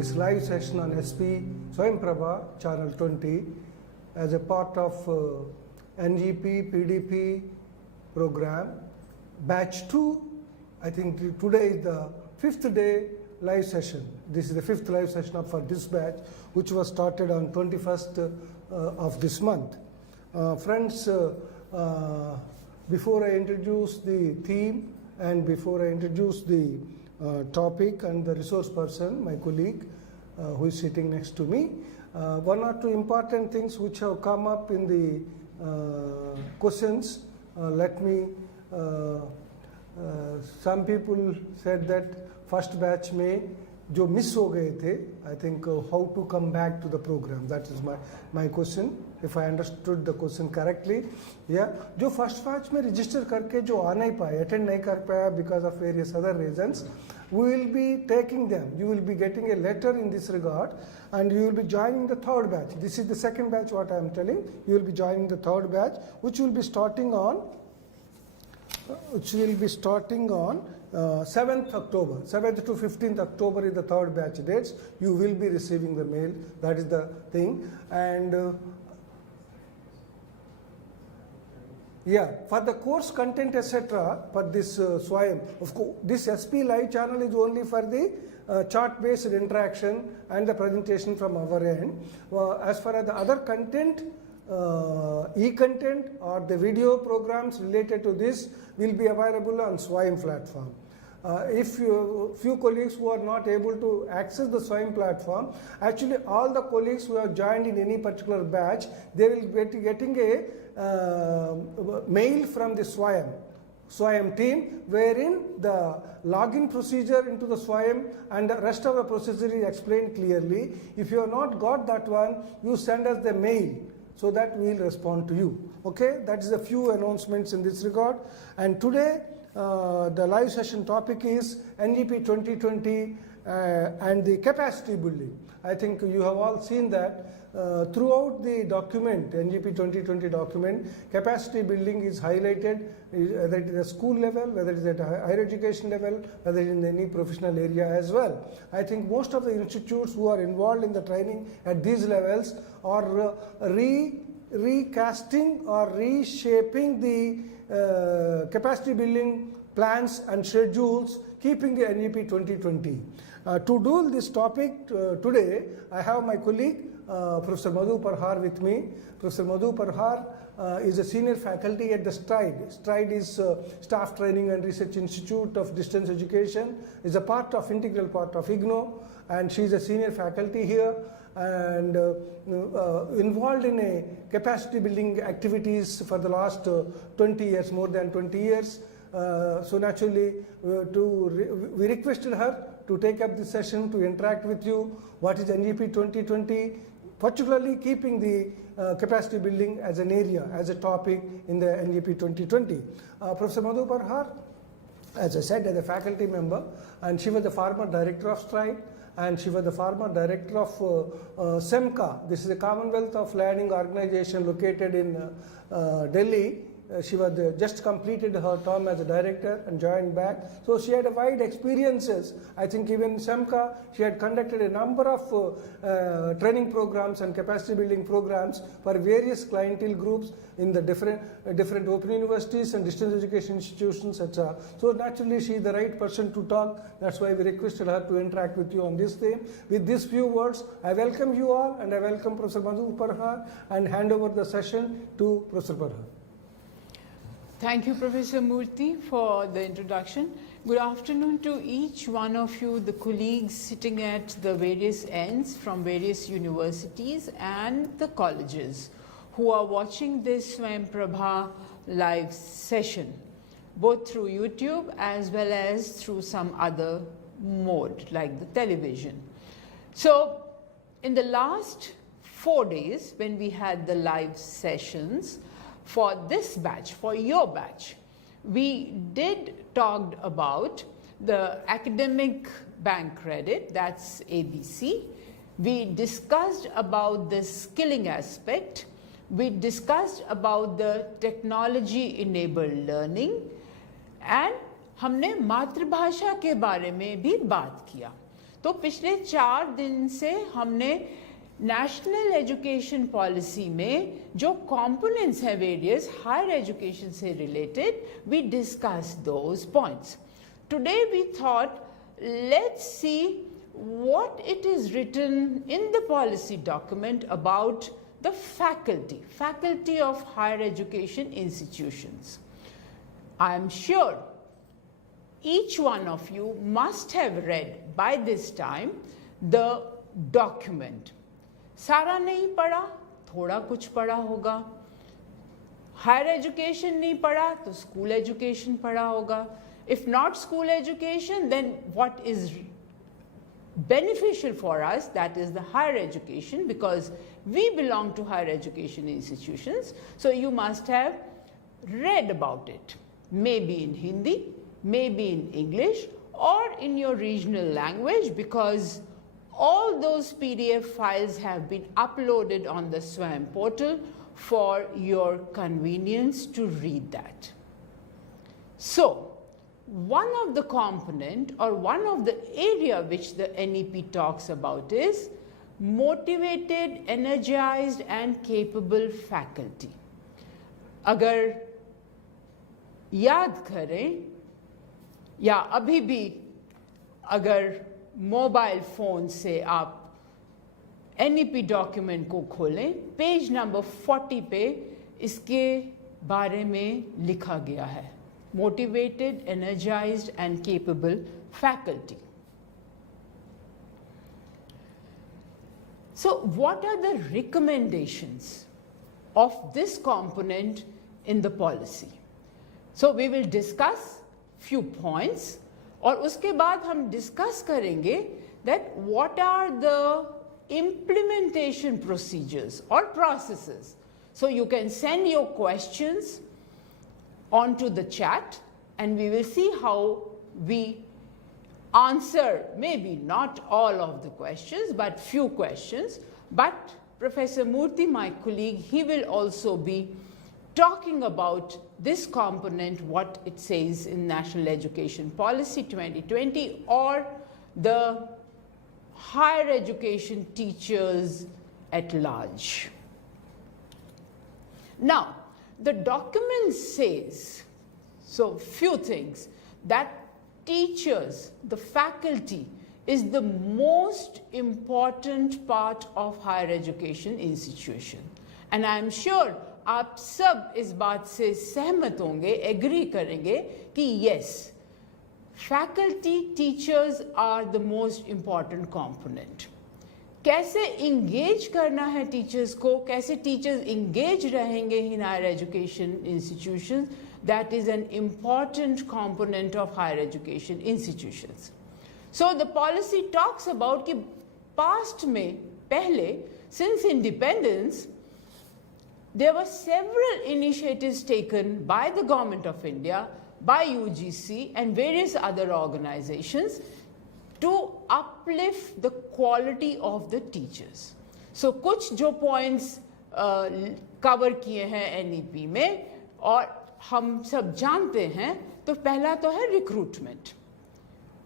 this live session on SP Swayam Prabha, Channel 20, as a part of NGP PDP program. Batch 2, I think today is the 5th day live session. This is the 5th live session for this batch, which was started on 21st of this month. Friends, before I introduce the theme and before I introduce the topic and the resource person, my colleague who is sitting next to me, one or two important things which have come up in the questions. Let me, some people said that first batch में जो miss हो गए थे, I think how to come back to the program. That is my question, if I understood the question correctly. Yeah, जो first batch में register करके जो आ नहीं पाए, attend नहीं कर पाया because of various other reasons, we will be taking them. You will be getting a letter in this regard, and you will be joining the third batch. This is the second batch. What I am telling, you will be joining the third batch, which will be starting on. 7th October, 7th to 15th October is the third batch dates. You will be receiving the mail. That is the thing. And yeah, for the course content, etc., for this Swayam, of course, this SP live channel is only for the chart-based interaction and the presentation from our end. As far as the other content, e-content or the video programs related to this will be available on Swayam platform. If few colleagues who are not able to access the Swayam platform, actually all the colleagues who have joined in any particular batch, they will be getting a mail from the Swayam team, wherein the login procedure into the Swayam and the rest of the procedure is explained clearly. If you have not got that one, you send us the mail so that we will respond to you. Okay, that is a few announcements in this regard. And today the live session topic is NEP 2020 and the capacity building. I think you have all seen that throughout the document, NEP 2020 document, capacity building is highlighted, whether it is at school level, whether it is at higher education level, whether it is in any professional area as well. I think most of the institutes who are involved in the training at these levels are recasting or reshaping the capacity building plans and schedules, keeping the NEP 2020. To do this topic today, I have my colleague Professor Madhu Parhar with me. Professor Madhu Parhar is a senior faculty at the STRIDE. STRIDE is Staff Training and Research Institute of Distance Education, is a integral part of IGNO, and she is a senior faculty here and involved in a capacity building activities for the last 20 years, more than 20 years. So naturally, we requested her to take up this session to interact with you. What is NEP 2020? Particularly keeping the capacity building as an area, as a topic in the NEP 2020. Professor Madhu Parhar, as I said, as a faculty member, and she was the former director of STRIDE, and she was the former director of SEMCA. This is the Commonwealth of Learning Organization located in Delhi. She was just completed her term as a director and joined back. So she had a wide experiences. I think even in SEMCA, she had conducted a number of training programs and capacity building programs for various clientele groups in the different open universities and distance education institutions, etc. So naturally, she is the right person to talk. That's why we requested her to interact with you on this theme. With these few words, I welcome you all, and I welcome Professor Madhu Parhar and hand over the session to Professor Parhar. Thank you, Professor Murthy, for the introduction. Good afternoon to each one of you, the colleagues sitting at the various ends from various universities and the colleges who are watching this Swayam Prabha live session, both through YouTube as well as through some other mode like the television. So in the last 4 days, when we had the live sessions, for this batch, for your batch, we did talk about the academic bank credit, that's ABC. We discussed about the skilling aspect. We discussed about the technology enabled learning, and हमने मातृभाषा के बारे में भी बात किया. तो पिछले 4 दिन से हमने नेशनल एजुकेशन पॉलिसी में जो कंपोनेंट्स हैं वेरियस हायर एजुकेशन से related, we discuss those points. Today we thought let's see what it is written in the policy document about the faculty of higher education institutions. I am sure each one of you must have read by this time the document. सारा नहीं पढ़ा, थोड़ा कुछ पढ़ा होगा. Higher education नहीं पढ़ा तो स्कूल एजुकेशन पढ़ा होगा. If not school education, then what is beneficial for us, that is the higher education, because we belong to higher education institutions. So you must have read about it, maybe in Hindi, maybe in English, or in your regional language, because all those PDF files have been uploaded on the Swayam portal for your convenience to read that. So, one of the component or one of the area which the NEP talks about is motivated, energized and capable faculty. अगर याद करें या अभी भी अगर mobile phone से आप NEP document को खोलें, पेज नंबर 40 पे इसके बारे में लिखा गया है. Motivated, energized and capable faculty. So what are the recommendations of this component in the policy? So we will discuss few points और उसके बाद हम discuss करेंगे that what are the implementation procedures or processes. So you can send your questions onto the chat and we will see how we answer maybe not all of the questions but few questions. But Professor Murthy, my colleague, he will also be talking about this component, what it says in National Education Policy 2020 or the higher education teachers at large. Now, the document says, so few things, that teachers, the faculty, is the most important part of higher education institution. And I am sure आप सब इस बात से सहमत होंगे, agree करेंगे कि yes, faculty, teachers are the most important component. कैसे इंगेज करना है टीचर्स को, कैसे टीचर्स इंगेज रहेंगे in higher education institutions, that is an important component of higher education institutions. So the policy talks about कि past में पहले since independence there were several initiatives taken by the Government of India, by UGC and various other organizations to uplift the quality of the teachers. So कुछ जो points cover किए हैं NEP में और हम सब जानते हैं, तो पहला तो है recruitment.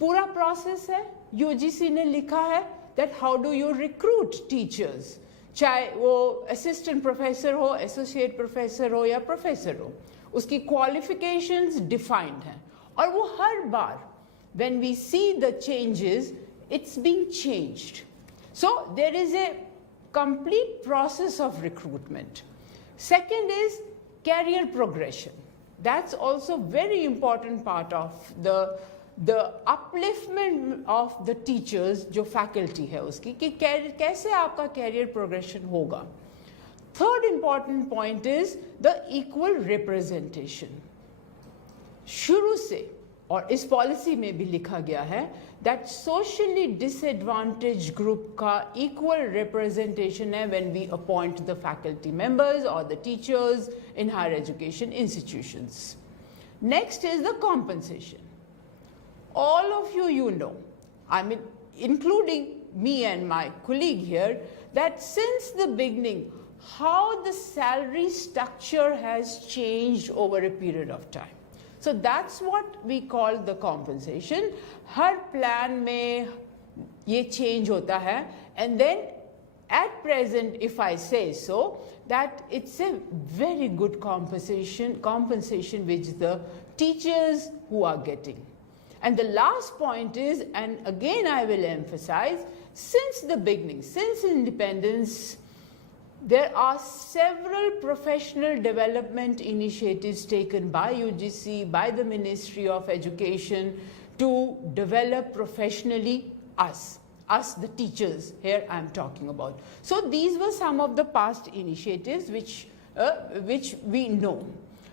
पूरा process है, UGC ने लिखा है that how do you recruit teachers, चाहे वो असिस्टेंट प्रोफेसर हो, एसोसिएट प्रोफेसर हो या प्रोफेसर हो, उसकी क्वालिफिकेशंस डिफाइंड हैं और वो हर बार when we see the changes, it's being changed. So there is a complete process of recruitment. Second is career progression. That's also very important part of the upliftment of the teachers, जो faculty है उसकी, कि कैसे आपका career progression होगा. Third important point is the equal representation. शुरू से और इस पॉलिसी में भी लिखा गया है that socially disadvantaged group का equal representation है when we appoint the faculty members or the teachers in higher education institutions. Next is the compensation. All of you know, I mean including me and my colleague here, that since the beginning how the salary structure has changed over a period of time. So that's what we call the compensation. Her plan में ये change होता है. And then at present, if I say so, that it's a very good compensation which the teachers who are getting. And the last point is, and again I will emphasize, since the beginning, since independence, there are several professional development initiatives taken by UGC, by the Ministry of Education to develop professionally us the teachers, here I am talking about. So these were some of the past initiatives which we know.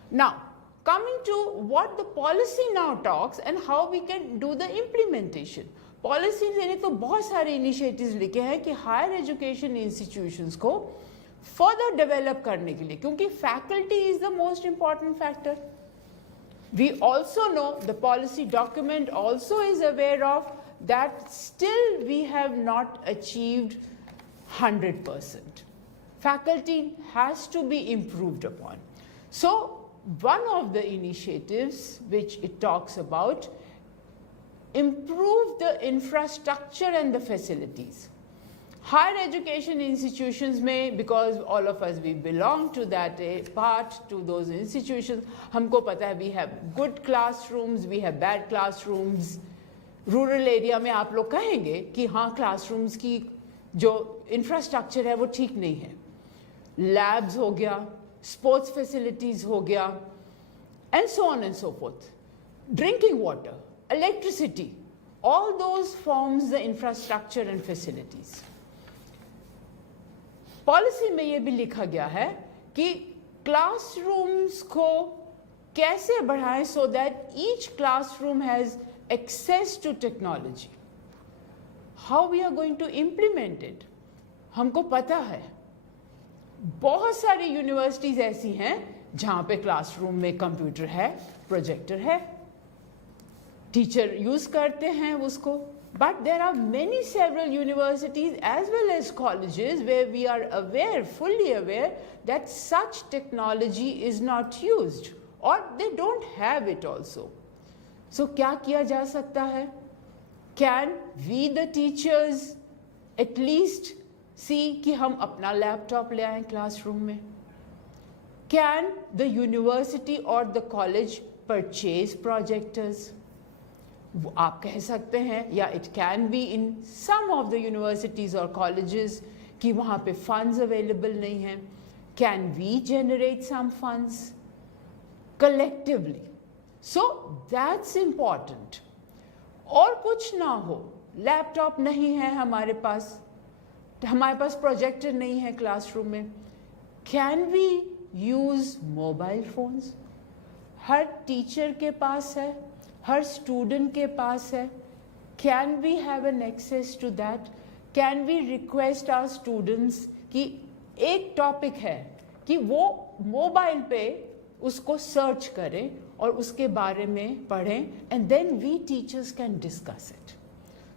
Now, coming to what the policy now talks and how we can do the implementation. Policies ने तो बहुत सारे initiatives लिखे हैं कि higher education institutions को further develop करने के लिए, क्योंकि faculty is the most important factor. We also know, the policy document also is aware of, that still we have not achieved 100%. Faculty has to be improved upon. So one of the initiatives which it talks about, improve the infrastructure and the facilities. Higher education institutions may, because all of us, we belong to that part, to those institutions, हमको पता है, we have good classrooms, we have bad classrooms. Rural area में आप लोग कहेंगे कि हाँ, classrooms की जो इंफ्रास्ट्रक्चर है वो ठीक नहीं है. लैब्स हो गया, स्पोर्ट्स फैसिलिटीज हो गया, and so on and so fourth. Drinking water, electricity, all those forms the infrastructure and facilities. Policy में ये भी लिखा गया है कि क्लासरूम्स को कैसे बढ़ाएं so that each classroom has access to technology. How we are going to implement it? हमको पता है बहुत सारी यूनिवर्सिटीज ऐसी हैं जहां पे क्लासरूम में कंप्यूटर है, प्रोजेक्टर है, टीचर यूज करते हैं उसको. But there are many several universities as well as colleges where we are aware, fully aware, that such technology is not used or they don't have it also. So क्या किया जा सकता है? Can we the teachers at least see कि हम अपना laptop ले आएं क्लासरूम में? Can the university or the college purchase projectors? आप कह सकते हैं, या it can be in some of the universities or colleges कि वहाँ पे funds available नहीं हैं. Can we generate some funds collectively? So that's important. और कुछ ना हो, लैपटॉप नहीं है हमारे पास प्रोजेक्टर नहीं है क्लासरूम में. Can we use mobile phones? Her teacher के पास है, हर स्टूडेंट के पास है. Can we have an access to that? Can we request our students कि एक टॉपिक है कि वो मोबाइल पे उसको सर्च करें और उसके बारे में पढ़ें, and then we teachers can discuss it.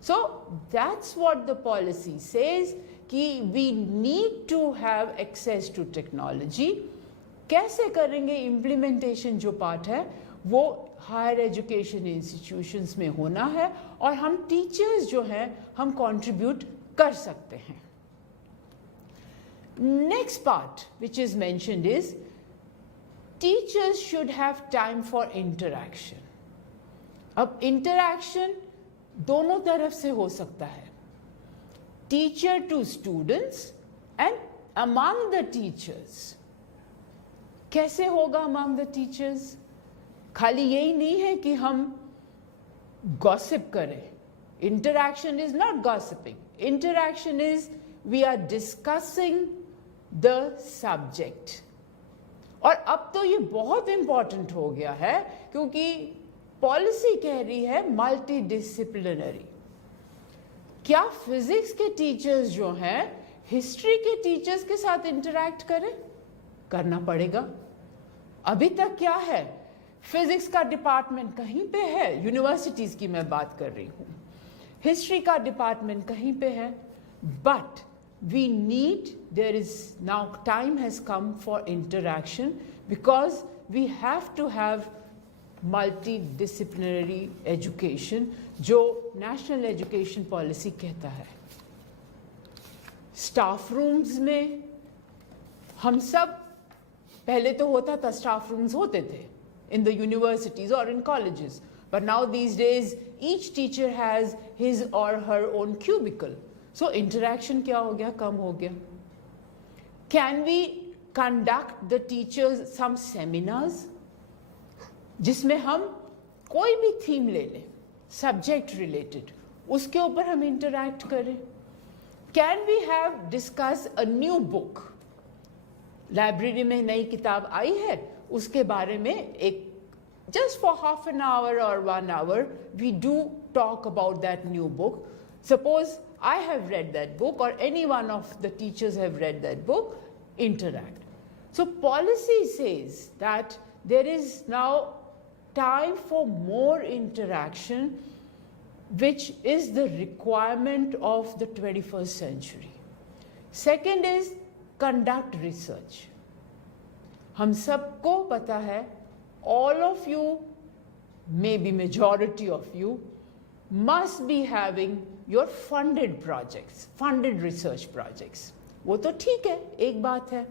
So that's what the policy says कि we need to have access to technology. कैसे करेंगे implementation जो पार्ट है वो हायर एजुकेशन इंस्टीट्यूशंस में होना है और हम टीचर्स जो हैं हम कंट्रीब्यूट कर सकते हैं. Next part which is mentioned is teachers should have time for interaction. अब इंटरैक्शन दोनों तरफ से हो सकता है, teacher to students and among the teachers. कैसे होगा अमंग द टीचर्स? खाली यही नहीं है कि हम गॉसिप करें. Interaction is not gossiping. Interaction is we are discussing the subject. और अब तो ये बहुत इंपॉर्टेंट हो गया है क्योंकि पॉलिसी कह रही है मल्टी डिसिप्लिनरी. क्या फिजिक्स के टीचर्स जो हैं हिस्ट्री के टीचर्स के साथ इंटरैक्ट करें? करना पड़ेगा. अभी तक क्या है, फिजिक्स का डिपार्टमेंट कहीं पे है, यूनिवर्सिटीज की मैं बात कर रही हूं, हिस्ट्री का डिपार्टमेंट कहीं पे है, but we need, there is now time has come for interaction because we have to have multidisciplinary education जो नेशनल एजुकेशन पॉलिसी कहता है। स्टाफ रूम्स में हम सब, पहले तो होता था स्टाफ रूम्स होते थे in the universities or in colleges, but now these days each teacher has his or her own cubicle, so interaction क्या हो गया, कम हो गया। Can we conduct the teachers some seminars जिसमें हम कोई भी थीम ले लें सब्जेक्ट रिलेटेड, उसके ऊपर हम इंटरैक्ट करें? Can we have discuss a new book, library में नई किताब आई है उसके बारे में एक just for half an hour or 1 hour we do talk about that new book. Suppose I have read that book or any one of the teachers have read that book, interact. So policy says that there is now time for more interaction, which is the requirement of the 21st century. Second is conduct research. हम सबको पता है, all of you, maybe majority of you, must be having your funded projects, funded research projects. वो तो ठीक है, एक बात है।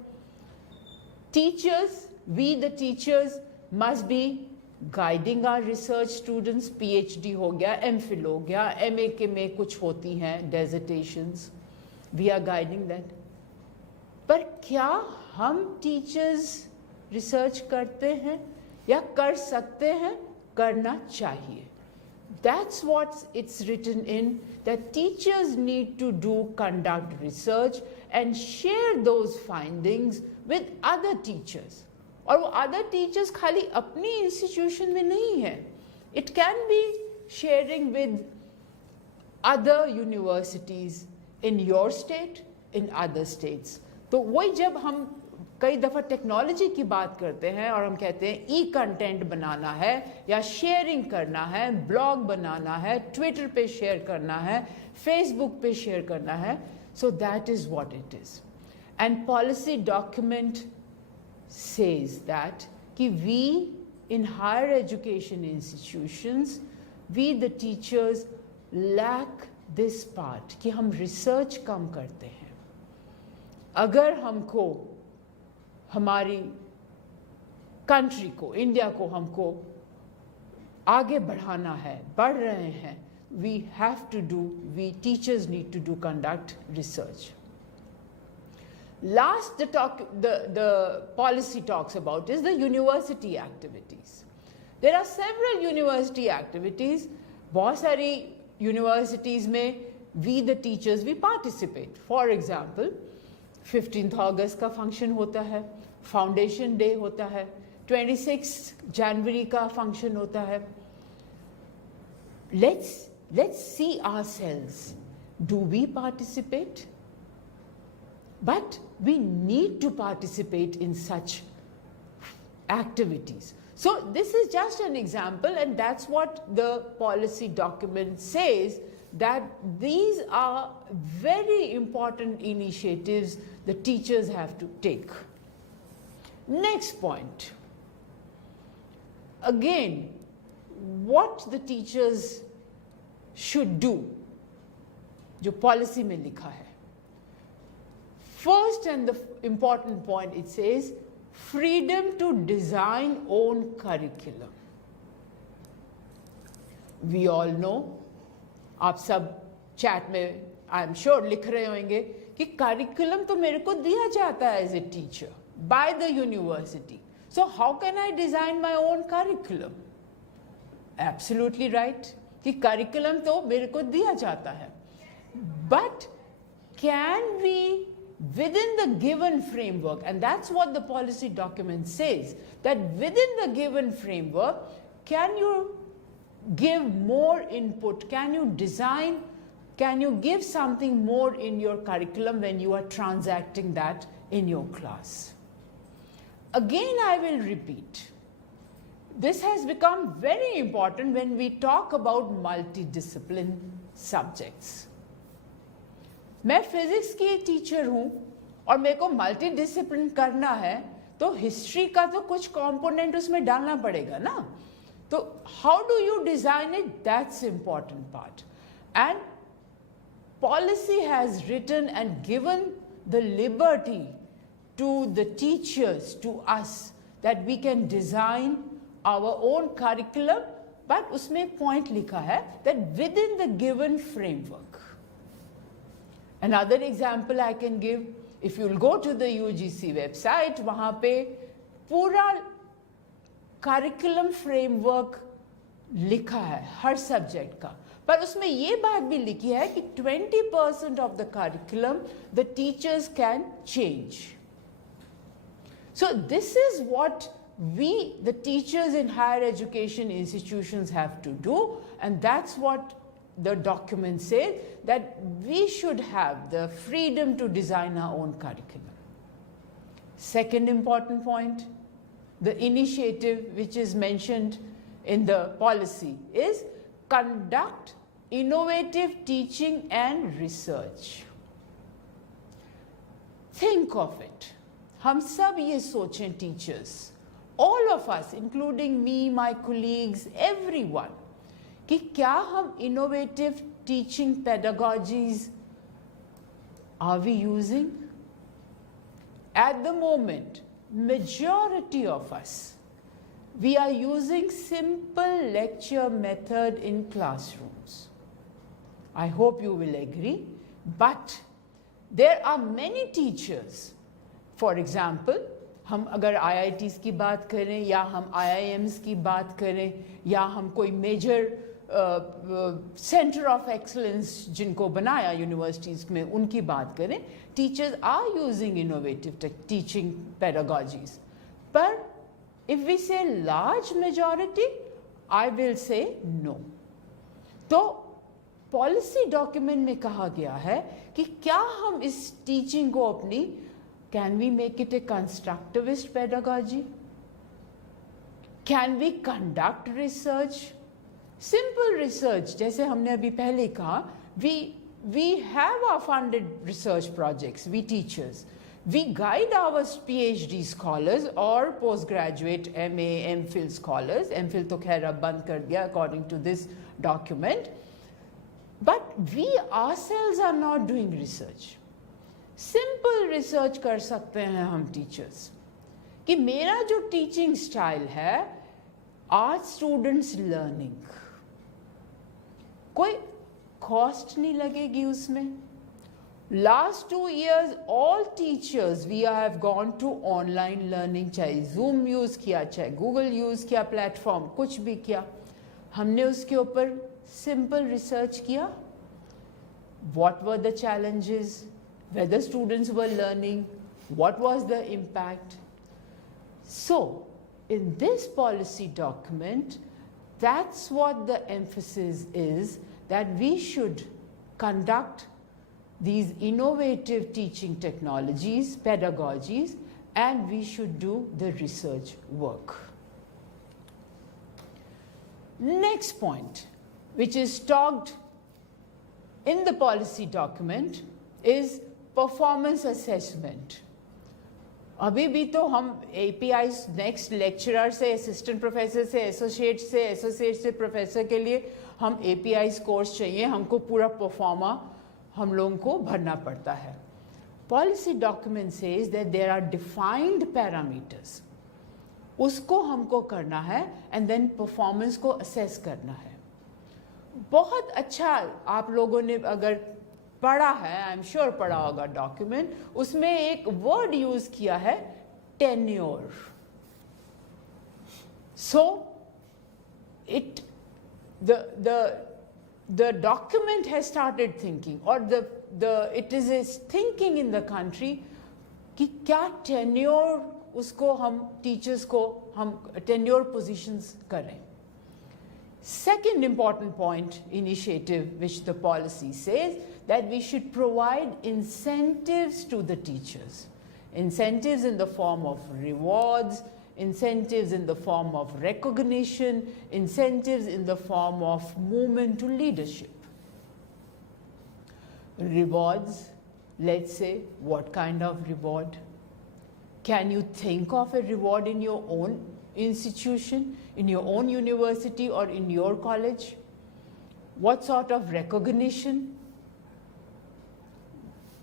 Teachers, we the teachers must be guiding our research students, PhD हो गया, MPhil हो गया, MA के में कुछ होती हैं dissertations, we are guiding that. पर क्या हम teachers research करते हैं या कर सकते हैं, करना चाहिए? That's what it's written in, that teachers need to conduct research and share those findings with other teachers. और वो other teachers खाली अपनी institution में नहीं है, it can be sharing with other universities in your state, in other states. तो वही जब हम कई दफ़ा टेक्नोलॉजी की बात करते हैं और हम कहते हैं ई कंटेंट बनाना है या शेयरिंग करना है, ब्लॉग बनाना है, ट्विटर पे शेयर करना है, फेसबुक पे शेयर करना है, so that is what it is. And policy document says that कि we in higher education institutions, we the teachers lack this part कि हम research कम करते हैं। अगर हमको हमारी कंट्री को, इंडिया को हमको आगे बढ़ाना है, बढ़ रहे हैं, we have to do, we teachers need to conduct research. Last the policy talks about is the university activities. There are several university activities. बहुत सारी universities में we the teachers we participate. For example, 15th August का function होता है, foundation day होता है, 26 जनवरी का function होता है. Let's see ourselves. Do we participate? But we need to participate in such activities. So this is just an example, and that's what the policy document says, that these are very important initiatives the teachers have to take. Next point. Again, what the teachers should do, जो policy में लिखा है. First and the important point, it says freedom to design own curriculum. We all know, आप सब chat में I am sure लिख रहे होंगे कि curriculum तो मेरे को दिया जाता है as a teacher by the university. So how can I design my own curriculum? Absolutely right. कि curriculum तो मेरे को दिया जाता है. But can we, within the given framework, and that's what the policy document says, that within the given framework, can you give more input? Can you design? Can you give something more in your curriculum when you are transacting that in your class? Again, I will repeat. This has become very important when we talk about multidiscipline subjects. मैं physics की teacher हूँ और मेरे को multi discipline करना है, तो history का तो कुछ कंपोनेंट उसमें डालना पड़ेगा ना. So how do you design it? That's the important part. And policy has written and given the liberty to the teachers, to us, that we can design our own curriculum, but उसमें एक point लिखा है that within the given framework. Another example I can give, if you'll go to the UGC website, वहाँ पे पूरा curriculum framework लिखा है हर subject का, पर उसमें ये बात भी लिखी है कि 20% of the curriculum the teachers can change. So this is what we, the teachers in higher education institutions, have to do, and that's what the document says, that we should have the freedom to design our own curriculum. Second important point, the initiative which is mentioned in the policy is conduct innovative teaching and research. Think of it. हम सब ये सोचें, teachers, all of us, including me, my colleagues, everyone, कि क्या हम innovative teaching pedagogies are we using? At the moment, majority of us, we are using simple lecture method in classrooms. I hope you will agree, but there are many teachers. For example, हम अगर IITs की बात करें या हम IIMs की बात करें या हम कोई major center of excellence जिनको बनाया universities में उनकी बात करें, teachers are using innovative teaching pedagogies. But if we say large majority, I will say no. तो policy document में कहा गया है कि क्या हम इस teaching को अपनी, can we make it a constructivist pedagogy? Can we conduct research? Simple research, जैसे हमने अभी पहले कहा, we have our funded research projects, we teachers. We guide our PhD scholars or postgraduate MA, MPhil scholars. MPhil तो खैर अब बंद कर दिया according to this document. But we ourselves are not doing research. Simple research कर सकते हैं हम teachers. कि मेरा जो teaching style है, art students learning. कोई cost नहीं लगेगी उसमें. Last 2 years, all teachers, we have gone to online learning, चाहे Zoom use किया, चाहे Google use किया, platform, कुछ भी किया. हमने उसके ऊपर simple research किया. What were the challenges? Whether students were learning? What was the impact? So, in this policy document, that's what the emphasis is, that we should conduct these innovative teaching technologies, pedagogies, and we should do the research work. Next point, which is talked in the policy document, is performance assessment. अभी भी तो हम APIs next lecturer से, assistant professor से, associate से professor के लिए हम APIs course चाहिए, हमको पूरा performer हम लोगों को भरना पड़ता है. Policy document says that there are defined parameters. उसको हमको करना है and then performance को assess करना है. बहुत अच्छा आप लोगों ने अगर पढ़ा है, आई एम श्योर पढ़ा होगा डॉक्यूमेंट, उसमें एक वर्ड यूज किया है, tenure. So it the document has started thinking, or it is thinking in the country कि क्या tenure उसको हम teachers को हम tenure positions करें. Second important point, initiative which the policy says, that we should provide incentives to the teachers. Incentives in the form of rewards, incentives in the form of recognition, incentives in the form of movement to leadership. Rewards, let's say, what kind of reward? Can you think of a reward in your own institution, in your own university or in your college? What sort of recognition?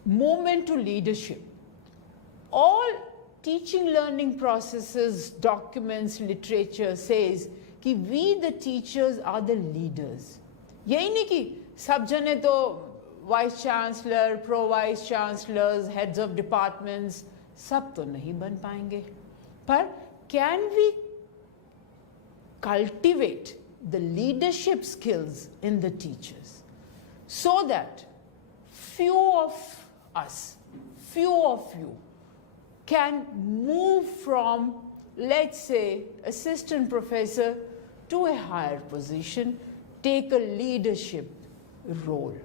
Movement to leadership. All teaching learning processes, documents, literature says कि we the teachers are the leaders. यही नहीं कि सब जने तो vice chancellor, pro vice chancellors, heads of departments सब तो नहीं बन पाएंगे, पर can we cultivate the leadership skills in the teachers so that few of us, few of you can move from, let's say, assistant professor to a higher position, take a leadership role.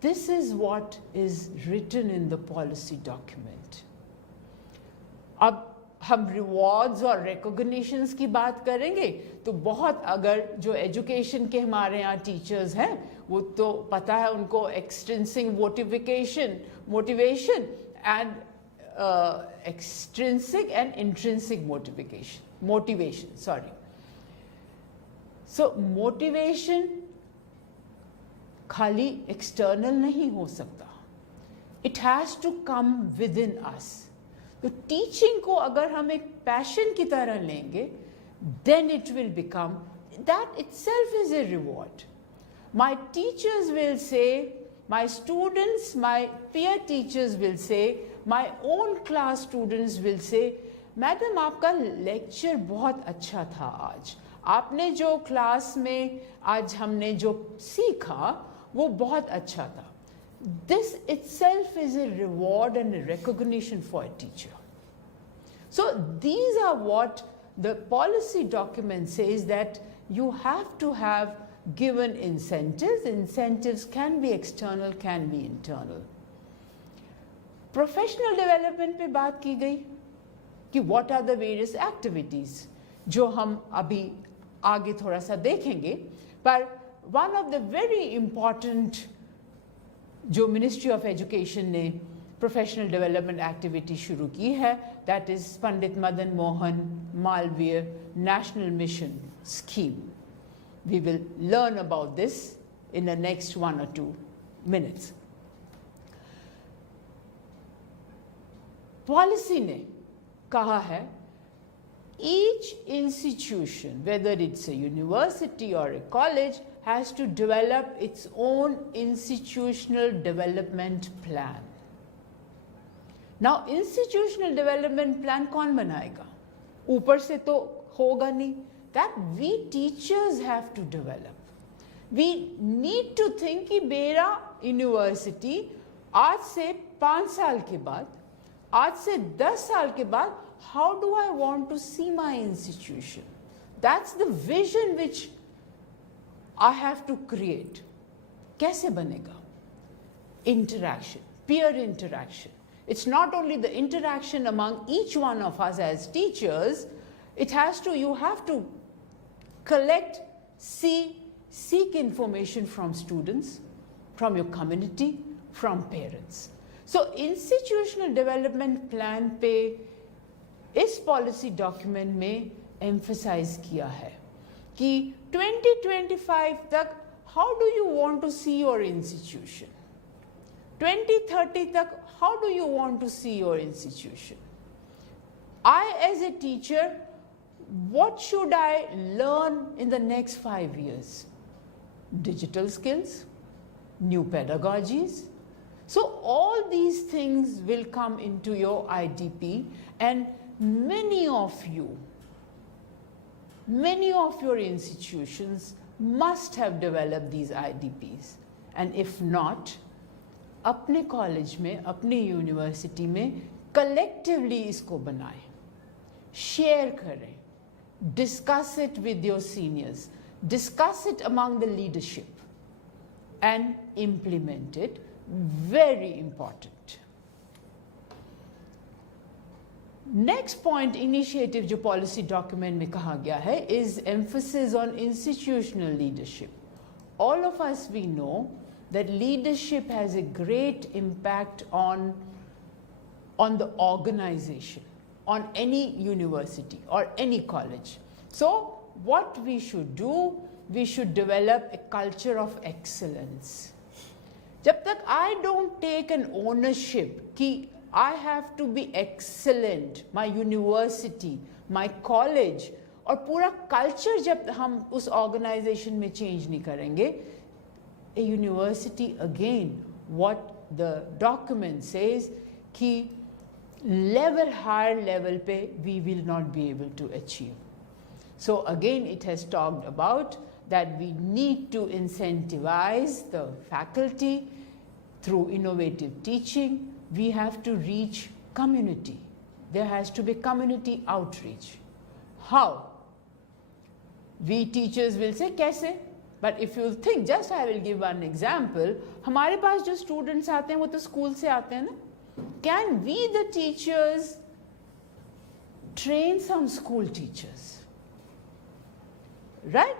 This is what is written in the policy document. अब हम rewards और recognitions की बात करेंगे तो बहुत, अगर जो एजुकेशन के हमारे यहाँ टीचर्स हैं वो तो पता है उनको extrinsic motivation and extrinsic and intrinsic motivation so motivation खाली एक्सटर्नल नहीं हो सकता, it has to come with in us. तो टीचिंग को अगर हम एक पैशन की तरह लेंगे, then it will become, that itself is a reward. My teachers will say, my students, my peer teachers will say, my own class students will say, madam आपका lecture बहुत अच्छा था आज, आपने जो क्लास में आज हमने जो सीखा वो बहुत अच्छा था. This itself is a reward and a recognition for a teacher. So these are what the policy document says, that you have to have given incentives. Incentives can be external, can be internal. Professional development पे बात की गई कि what are the various activities जो हम अभी आगे थोड़ा सा देखेंगे, पर one of the very important जो मिनिस्ट्री ऑफ एजुकेशन ने प्रोफेशनल डेवलपमेंट एक्टिविटी शुरू की है, that is Pandit Madan Mohan Malviya national mission scheme. We will learn about this in the next 1 or 2 minutes. Policy ने कहा है each institution, whether it's a university or a college, has to develop its own institutional development plan. Now, institutional development plan कौन बनाएगा? ऊपर से तो होगा नहीं. That we teachers have to develop. We need to think कि मेरा university आज से 5 साल के बाद, आज से 10 साल के बाद, how do I want to see my institution? That's the vision which I have to create. कैसे बनेगा? Interaction, peer interaction. It's not only the interaction among each one of us as teachers, it has to, you have to collect, seek information from students, from your community, from parents. So institutional development plan पे इस policy document में emphasise किया है कि 2025 तक how do you want to see your institution, 2030 तक how do you want to see your institution. I as a teacher, what should I learn in the next 5 years? Digital skills, new pedagogies. So all these things will come into your IDP, and many of your institutions must have developed these IDPs, and if not, अपने college में, अपनी university में collectively इसको बनाएं, share करें, discuss it with your seniors, discuss it among the leadership, and implement it. Very important. Next point, initiative जो policy document में कहा गया है, is emphasis on institutional leadership. All of us, we know that leadership has a great impact on the organization, on any university or any college. So what we should do, we should develop a culture of excellence. जब तक I don't take an ownership कि I have to be excellent, my university, my college, और पूरा culture जब हम उस organization में change नहीं करेंगे, a university again, what the document says कि higher level पे we will not be able to achieve. So again it has talked about that we need to incentivize the faculty through innovative teaching. We have to reach community. There has to be community outreach. How? We teachers will say, कैसे? But if you think, just I will give one example, हमारे पास जो students आते हैं वो तो school से आते हैं ना? Can we the teachers train some school teachers? Right?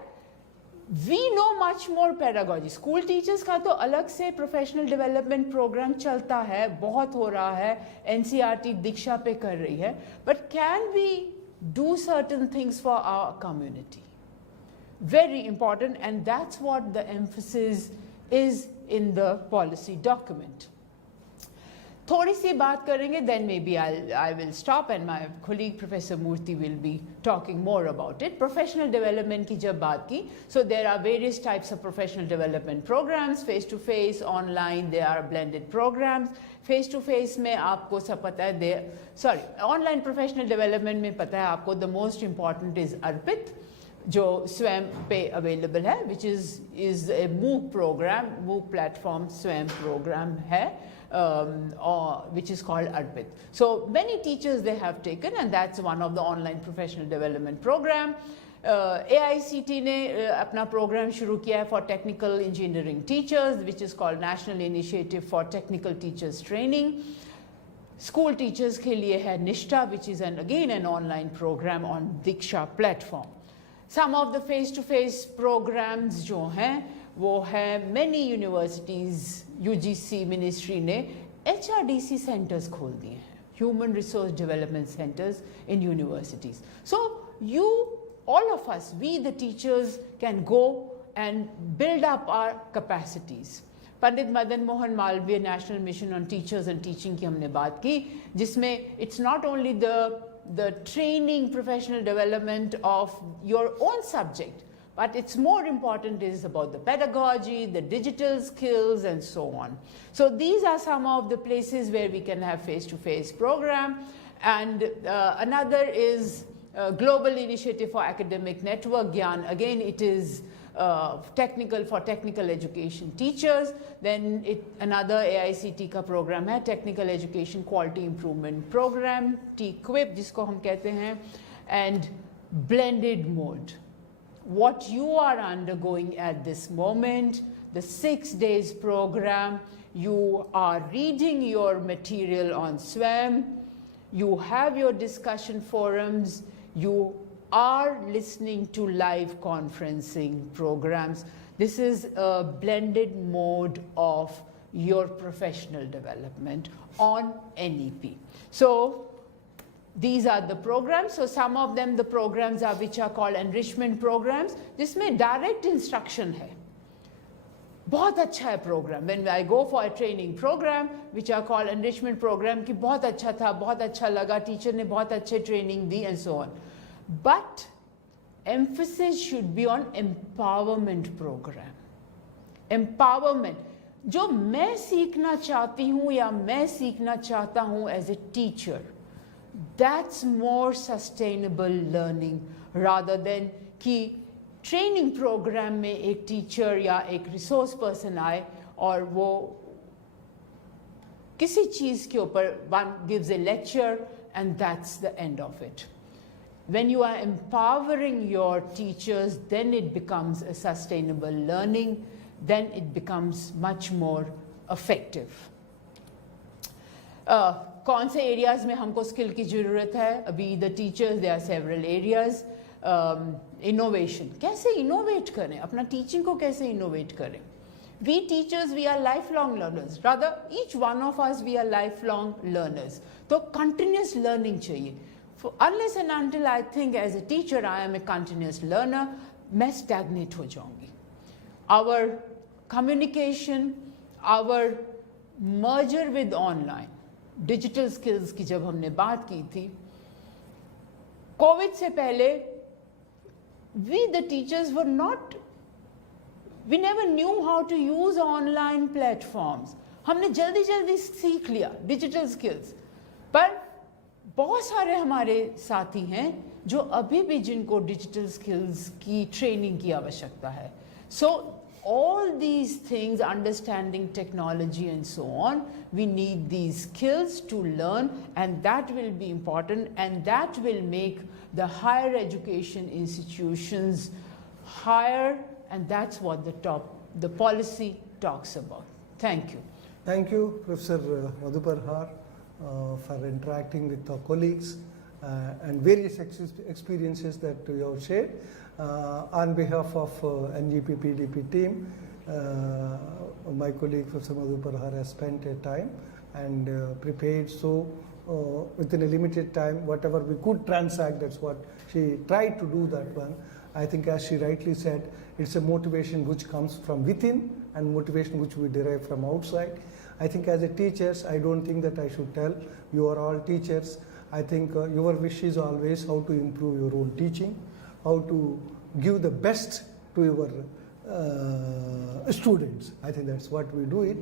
We know much more pedagogy. School teachers का तो अलग से professional development program चलता है, बहुत हो रहा है, NCERT दीक्षा पे कर रही है. But can we do certain things for our community? Very important, and that's what the emphasis is in the policy document. थोड़ी सी बात करेंगे, then maybe I will stop and my colleague Professor Murthy will be talking more about it. Professional development की जब बात की, so there are various types of professional development programs, face-to-face, online, there are blended programs. Face-to-face में आपको सब पता है, online professional development में पता है आपको the most important is अर्पित, जो स्वयं पे available है, which is a MOOC program, MOOC platform स्वयं program है, which is called Arpit. So many teachers they have taken, and that's one of the online professional development program. AICT ने अपना program शुरू किया है for technical engineering teachers, which is called National Initiative for Technical Teachers Training. School teachers के लिए है Nishta, which is again an online program on Diksha platform. Some of the face-to-face programs जो हैं वो है many universities, UGC ministry ने HRDC centers खोल दिए हैं, Human Resource Development Centers in universities. So all of us, we the teachers can go and build up our capacities. Pandit Madan Mohan Malviya National Mission on Teachers and Teaching की हमने बात की, जिसमें it's not only the training, professional development of your own subject, but it's more important is about the pedagogy, the digital skills, and so on. So these are some of the places where we can have face-to-face program. And another is Global Initiative for Academic Network, GYAN. Again, it is technical for technical education teachers. Then another AICT का program है Technical Education Quality Improvement Program, TQIP जिसको हम कहते हैं, and blended mode. What you are undergoing at this moment, the 6 days program, you are reading your material on Swayam, you have your discussion forums, you are listening to live conferencing programs. This is a blended mode of your professional development on NEP. So these are the programs. So some of them, the programs are which are called enrichment programs. जिसमें direct instruction है. बहुत अच्छा है program. When I go for a training program, which are called enrichment program, कि बहुत अच्छा था, बहुत अच्छा लगा, teacher ने बहुत अच्छे training the, and so on. But emphasis should be on empowerment program. Empowerment. जो मैं सीखना चाहती हूँ या मैं सीखना चाहता हूँ as a teacher, that's more sustainable learning rather than कि training program में एक teacher या एक resource person आए और वो किसी चीज़ के ऊपर one gives a lecture and that's the end of it. When you are empowering your teachers, then it becomes a sustainable learning, then it becomes much more effective. कौन से areas में हमको skill की ज़रूरत है? अभी the teachers, there are several areas. Innovation. कैसे innovate करें? अपना teaching को कैसे innovate करें? We teachers, we are lifelong learners. Rather, each one of us, we are lifelong learners. तो continuous learning चाहिए. unless and until I think as a teacher I am a continuous learner, मैं stagnate हो जाऊंगी. Our communication, our merger with online, digital skills की जब हमने बात की थी, COVID से पहले we the teachers were not, we never knew how to use online platforms. हमने जल्दी जल्दी सीख लिया digital skills, पर बहुत सारे हमारे साथी हैं जो अभी भी जिनको डिजिटल स्किल्स की ट्रेनिंग की आवश्यकता है. सो all these things, understanding technology and so on, we need these skills to learn, and that will be important, and that will make the higher education institutions higher, and that's what the policy talks about. Thank you. Thank you, Professor Madhuparhar, for interacting with our colleagues and various experiences that you have shared. On behalf of NGP PDP team, my colleague Professor Madhuparhar has spent a time and prepared within a limited time whatever we could transact. That's what she tried to do, that one. I think, as she rightly said, it's a motivation which comes from within and motivation which we derive from outside. I think as a teachers, I don't think that I should tell, you are all teachers. I think your wish is always how to improve your own teaching, how to give the best to your students. I think that's what we do it.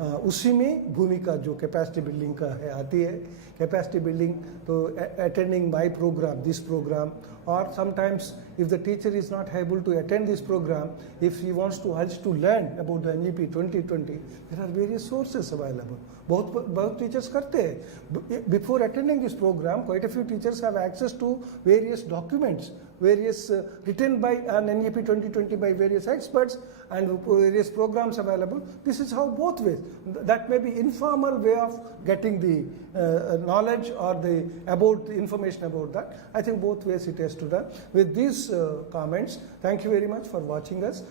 उसी में भूमिका जो capacity building का है आती है. Capacity building, तो attending my program, this program, or sometimes if the teacher is not able to attend this program, if he wants to learn about the NEP 2020, there are various sources available. बहुत teachers करते हैं. Before attending this program, quite a few teachers have access to various documents, various written by an NEP 2020 by various experts, and various programs available. This is how both ways. That may be informal way of getting the knowledge or the information about that. I think both ways it has to done. With these comments, thank you very much for watching us.